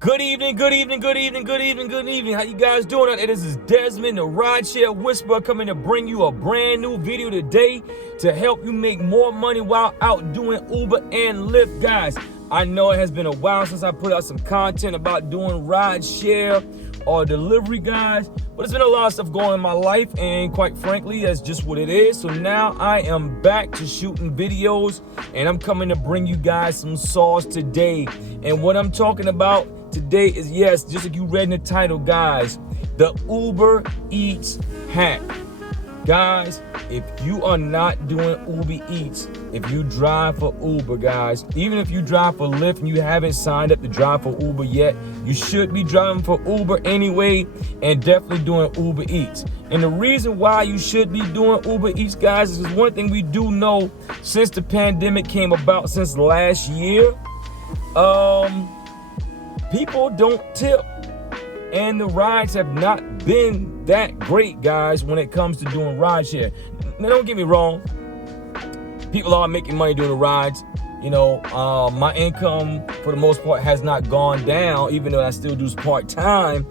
Good evening, good evening, good evening, good evening, good evening. How you guys doing? This is Desmond, the Rideshare Whisperer, coming to bring you a brand new video today to help you make more money while out doing Uber and Lyft. Guys, I know it has been a while since I put out some content about doing rideshare or delivery, guys, but there's been a lot of stuff going on in my life, and quite frankly, that's just what it is. So now I am back to shooting videos, and I'm coming to bring you guys some sauce today. And what I'm talking about today is, yes, just like you read in the title, guys, the Uber Eats hack. Guys, if you are not doing Uber Eats, if you drive for Uber, guys, even if you drive for Lyft and you haven't signed up to drive for Uber yet, you should be driving for Uber anyway, and definitely doing Uber Eats. And the reason why you should be doing Uber Eats, guys, is one thing we do know since the pandemic came about, since last year, people don't tip, and the rides have not been that great, guys, when it comes to doing rideshare. Now, don't get me wrong, people are making money doing the rides. You know, my income for the most part has not gone down, even though I still do part-time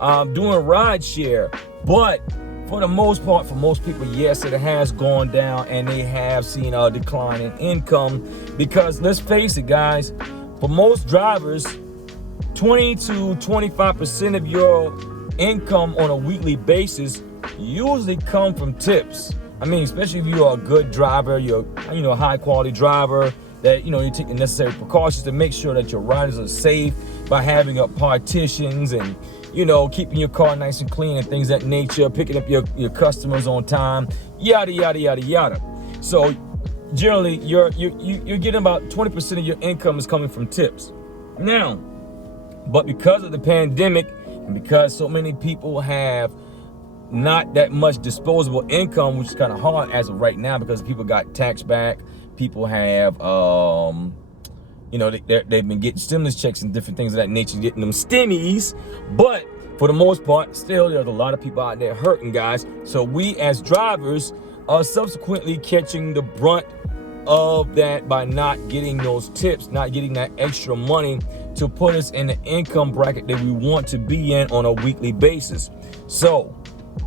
doing rideshare. But for the most part, for most people, yes, it has gone down, and they have seen a decline in income, because let's face it, guys, for most drivers, 20 to 25% of your income on a weekly basis usually come from tips. I mean, especially if you're a good driver, you're a high quality driver, that you take the necessary precautions to make sure that your riders are safe by having up partitions and keeping your car nice and clean and things of that nature, picking up your customers on time, yada yada yada yada. So generally you're getting about 20% of your income is coming from tips. Now, but because of the pandemic, and because so many people have not that much disposable income, which is kind of hard as of right now, because people got tax back, people have, they've been getting stimulus checks and different things of that nature, getting them stimmies. But for the most part, still, there's a lot of people out there hurting, guys. So we as drivers are subsequently catching the brunt of that by not getting those tips, not getting that extra money to put us in the income bracket that we want to be in on a weekly basis. So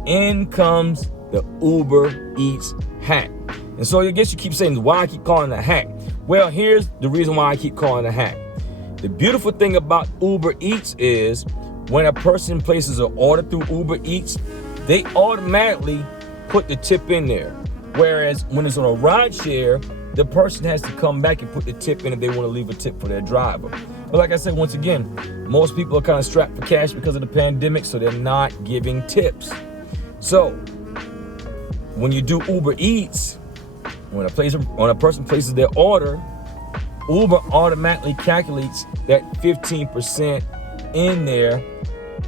in comes the Uber Eats hack. And so I guess you keep saying, why I keep calling it a hack? Well, here's the reason why I keep calling it a hack. The beautiful thing about Uber Eats is when a person places an order through Uber Eats, they automatically put the tip in there. Whereas when it's on a rideshare, the person has to come back and put the tip in if they want to leave a tip for their driver. But like I said, once again, most people are kind of strapped for cash because of the pandemic, so they're not giving tips. So when you do Uber Eats, when a person places their order, Uber automatically calculates that 15% in there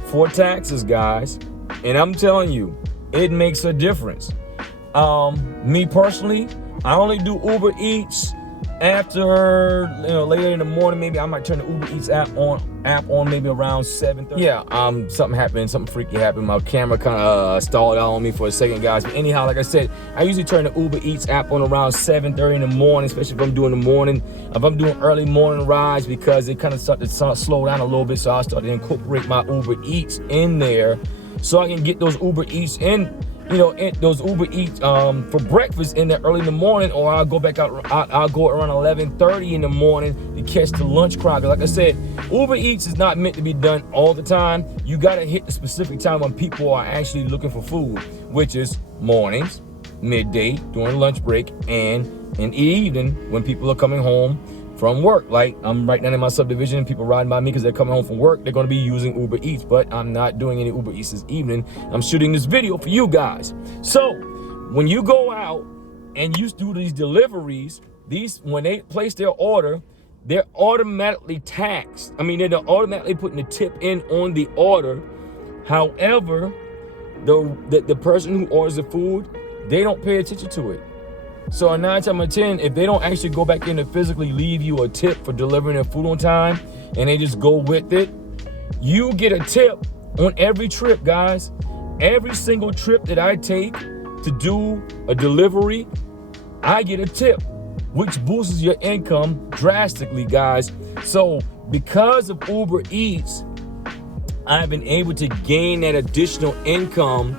for taxes, guys. And I'm telling you, it makes a difference. Me personally, I only do Uber Eats after, later in the morning. Maybe I might turn the Uber Eats app on maybe around 7:30. Yeah, something happened, something freaky happened. My camera kind of stalled out on me for a second, guys. But anyhow, like I said, I usually turn the Uber Eats app on around 7:30 in the morning, especially if I'm doing the morning. If I'm doing early morning rides, because they kind of start to slow down a little bit, so I start to incorporate my Uber Eats in there, so I can get those Uber Eats in. Those Uber Eats for breakfast in there early in the morning, or I'll go back out. I'll go around 11:30 in the morning to catch the lunch crowd. Like I said, Uber Eats is not meant to be done all the time. You gotta hit the specific time when people are actually looking for food, which is mornings, midday, during lunch break, and in the evening when people are coming home from work. Like I'm right now in my subdivision, people riding by me because they're coming home from work. They're going to be using Uber Eats, but I'm not doing any Uber Eats this evening. I'm shooting this video for you guys. So when you go out and you do these deliveries, when they place their order, they're automatically taxed. I mean, they're automatically putting the tip in on the order. However, the person who orders the food, they don't pay attention to it. So 9 times out of 10, if they don't actually go back in to physically leave you a tip for delivering their food on time, and they just go with it, you get a tip on every trip, guys. Every single trip that I take to do a delivery, I get a tip. which boosts your income drastically, guys. So because of Uber Eats, I've been able to gain that additional income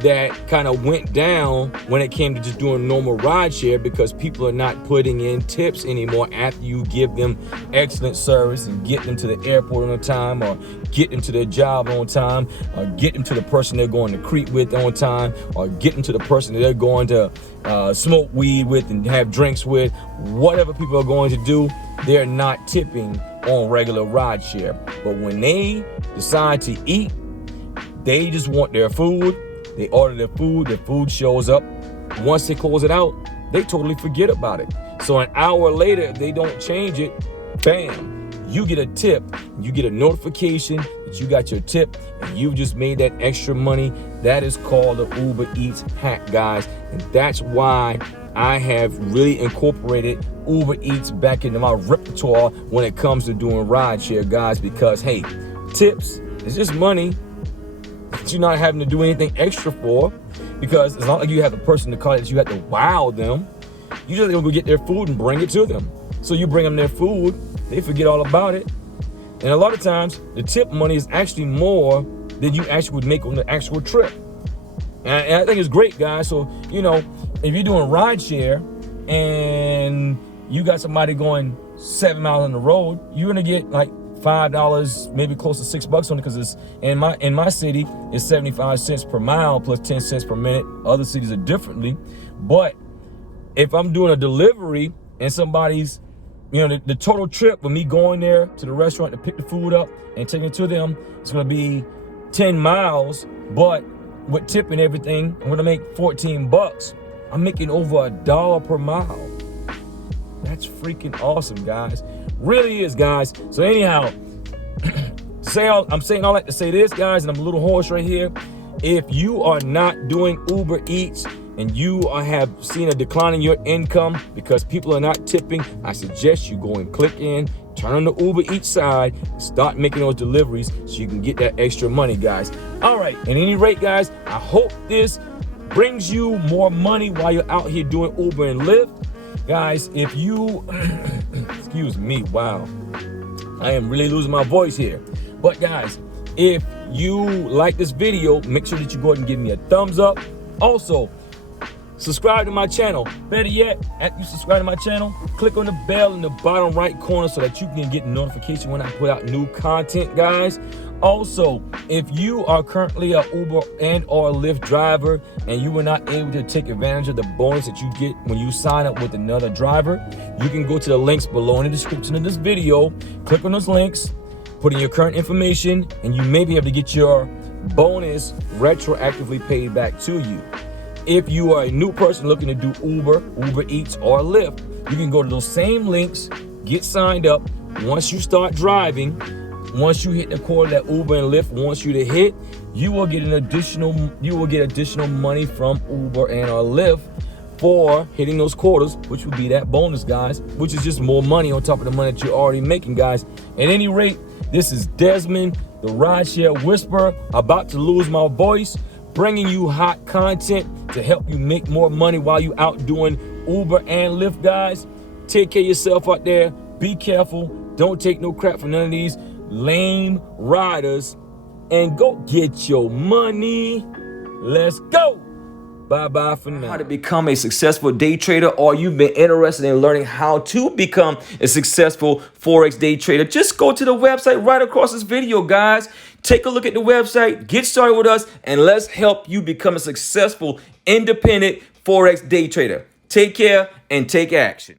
that kind of went down when it came to just doing normal rideshare, because people are not putting in tips anymore after you give them excellent service and get them to the airport on time, or get them to their job on time, or get them to the person they're going to Crete with on time, or get them to the person that they're going to smoke weed with and have drinks with. Whatever people are going to do, they're not tipping on regular rideshare. But when they decide to eat, they just want their food. They order their food shows up. Once they close it out, they totally forget about it. So an hour later, if they don't change it, bam, you get a tip. You get a notification that you got your tip and you just made that extra money. That is called the Uber Eats hack, guys. And that's why I have really incorporated Uber Eats back into my repertoire when it comes to doing rideshare, guys, because hey, tips is just money that you're not having to do anything extra for, because it's not like you have a person to call it that you have to wow them. You just go get their food and bring it to them. So you bring them their food, they forget all about it. And a lot of times the tip money is actually more than you actually would make on the actual trip. And I think it's great, guys. So, you know, if you're doing rideshare and you got somebody going 7 miles on the road, you're gonna get like $5, maybe close to $6 on it, because it's in my city it's 75 cents per mile plus 10 cents per minute. Other cities are differently. But if I'm doing a delivery and somebody's, you know, the total trip with me going there to the restaurant to pick the food up and taking it to them, it's gonna be 10 miles, but with tip and everything, I'm gonna make $14. I'm making over $1 per mile. That's freaking awesome, guys. Really is, guys. So anyhow, I'm saying all that to say this, guys, and I'm a little hoarse right here. If you are not doing Uber Eats and you have seen a decline in your income because people are not tipping, I suggest you go and click in, turn on the Uber Eats side, start making those deliveries so you can get that extra money, guys. All right, at any rate, guys, I hope this brings you more money while you're out here doing Uber and Lyft. Guys, if you, excuse me, wow, I am really losing my voice here. But guys, if you like this video, make sure that you go ahead and give me a thumbs up. Also, subscribe to my channel. Better yet, after you subscribe to my channel, click on the bell in the bottom right corner so that you can get notification when I put out new content, guys. Also, if you are currently a Uber and or Lyft driver and you were not able to take advantage of the bonus that you get when you sign up with another driver, you can go to the links below in the description of this video, click on those links, put in your current information, and you may be able to get your bonus retroactively paid back to you. If you are a new person looking to do Uber Eats, or Lyft, you can go to those same links, get signed up. Once you start driving, once you hit the quota that Uber and Lyft wants you to hit, you will get additional money from Uber and or Lyft for hitting those quotas, which will be that bonus, guys, which is just more money on top of the money that you're already making, guys. At any rate, this is Desmond, the Rideshare Whisperer, about to lose my voice, bringing you hot content to help you make more money while you out doing Uber and Lyft, guys. Take care of yourself out there. Be careful. Don't take no crap from none of these lame riders, and go get your money. Let's go. Bye-bye for now. How to become a successful day trader, or you've been interested in learning how to become a successful Forex day trader, just go to the website right across this video, guys. Take a look at the website, get started with us, and let's help you become a successful independent Forex day trader. Take care and take action.